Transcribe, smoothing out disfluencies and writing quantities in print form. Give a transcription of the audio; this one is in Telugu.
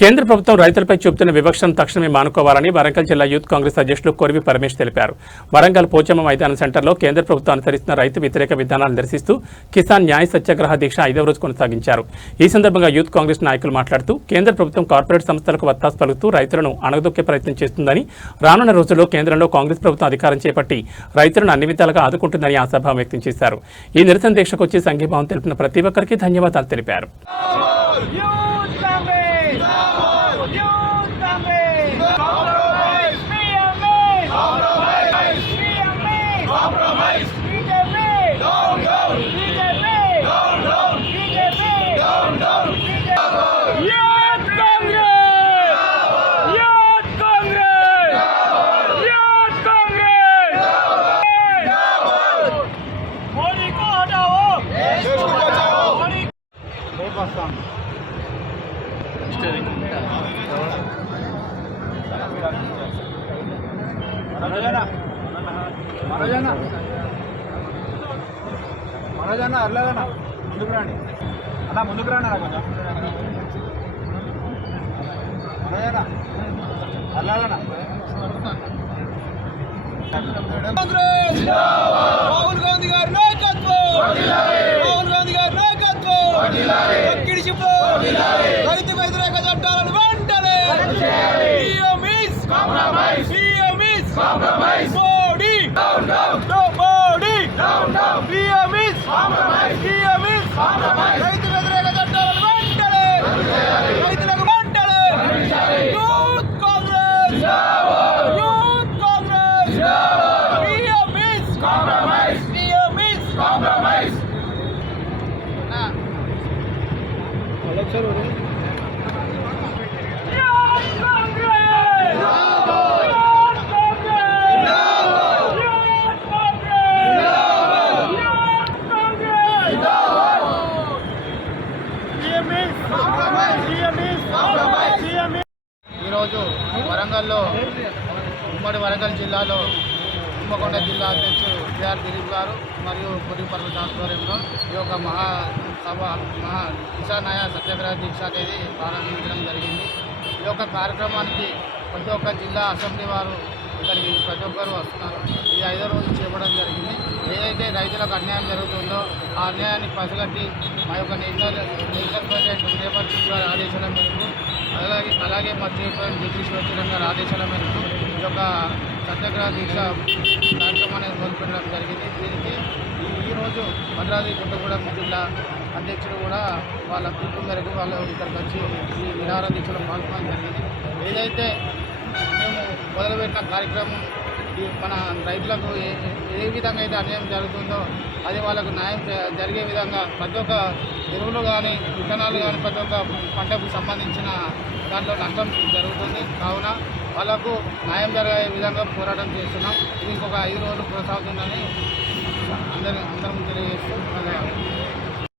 కేంద్ర ప్రభుత్వం రైతులపై చూపుతున్న వివక్షను తక్షణమే మానుకోవాలని వరంగల్ జిల్లా యూత్ కాంగ్రెస్ అధ్యక్షులు కొరివి పరమేష్ తెలిపారు. వరంగల్ పోచమ్మ మైదానం సెంటర్లో కేంద్ర ప్రభుత్వం అనుసరిస్తున్న రైతు వ్యతిరేక విధానాలను నిరసిస్తూ కిసాన్ న్యాయ సత్యాగ్రహ దీక్ష 5వ రోజు కొనసాగించారు. ఈ సందర్భంగా యూత్ కాంగ్రెస్ నాయకులు మాట్లాడుతూ కేంద్ర ప్రభుత్వం కార్పొరేట్ సంస్థలకు వత్తాసు పలుకుతూ రైతులను అణగదొక్కే ప్రయత్నం చేస్తుందని, రానున్న రోజుల్లో కేంద్రంలో కాంగ్రెస్ ప్రభుత్వం అధికారం చేపట్టి రైతులను అన్ని విధాలుగా ఆదుకుంటుందని ఆశాభావం వ్యక్తం చేశారు. ఈ నిరసన దీక్షకు వచ్చి సంఘీభావం తెలిపిన ప్రతి ఒక్కరికి ధన్యవాదాలు తెలిపారు. మనోజన్న అర్లేదన్న ముందుకు రండి అన్న, ముందుకు రండి అన్న, కొంచెం మనోజన్న అర్లేదన్న. కాంగ్రెస్ రాహుల్ గాంధీ గారి నాయకత్వం, రాహుల్ గాంధీ గారి నాయకత్వం, రైతు వ్యతిరేక చట్టాలను వెంటనే రైతు వ్యతిరేక చట్టాలను వెంటనే రైతులకు వెంటనే. యూత్ కాంగ్రెస్, యూత్ కాంగ్రెస్, ఈరోజు వరంగల్లో ఉమ్మడి వరంగల్ జిల్లాలో కుంభకొండ జిల్లా అధ్యక్షుడు కేఆర్ దిలీప్ గారు మరియు కొరివి పరమేష్ ఆధ్వర్యంలో ఈ యొక్క కిసాన్ న్యాయ సత్యాగ్రహ దీక్ష అనేది ప్రారంభించడం జరిగింది. ఈ యొక్క కార్యక్రమానికి ప్రతి ఒక్క జిల్లా అసెంబ్లీ వారు ఇక్కడికి ప్రతి ఒక్కరు వస్తున్నారు. ఈ 5వ రోజు చేపడం జరిగింది. ఏదైతే రైతులకు అన్యాయం జరుగుతుందో ఆ అన్యాయాన్ని పసిగట్టి మా యొక్క నేషనల్ ప్రెసిడెంట్ రేవంత్ రెడ్డి గారి ఆదేశాల మేరకు అలాగే మా చైర్మన్ జగదీష్ శివచరణ్ గారి ఆదేశాల మేరకు ఈ యొక్క సత్యాగ్రహ దీక్ష కార్యక్రమాన్ని మొదలుపెట్టడం జరిగింది. దీనికి ఈరోజు భద్రాద్రి కొత్తగూడెం జిల్లా అధ్యక్షుడు కూడా వాళ్ళ పిలుపు మేరకు వాళ్ళు ఇక్కడికి వచ్చి ఈ నిరాహార దీక్షలో పాల్గొనడం జరిగింది. ఏదైతే మేము మొదలుపెట్టిన కార్యక్రమం మన రైతులకు ఏ విధంగా అయితే అన్యాయం జరుగుతుందో అది వాళ్ళకు న్యాయం జరిగే విధంగా ప్రతి ఒక్క ఎరువులు కానీ విత్తనాలు కానీ ప్రతి ఒక్క పంటకు సంబంధించిన దాంట్లో నష్టం జరుగుతుంది. కావున వాళ్ళకు న్యాయం జరిగే విధంగా పోరాటం చేస్తున్నాం. ఇది ఇంకొక 5 రోజులు కొనసాగుతుందని అందరం తెలియజేస్తూ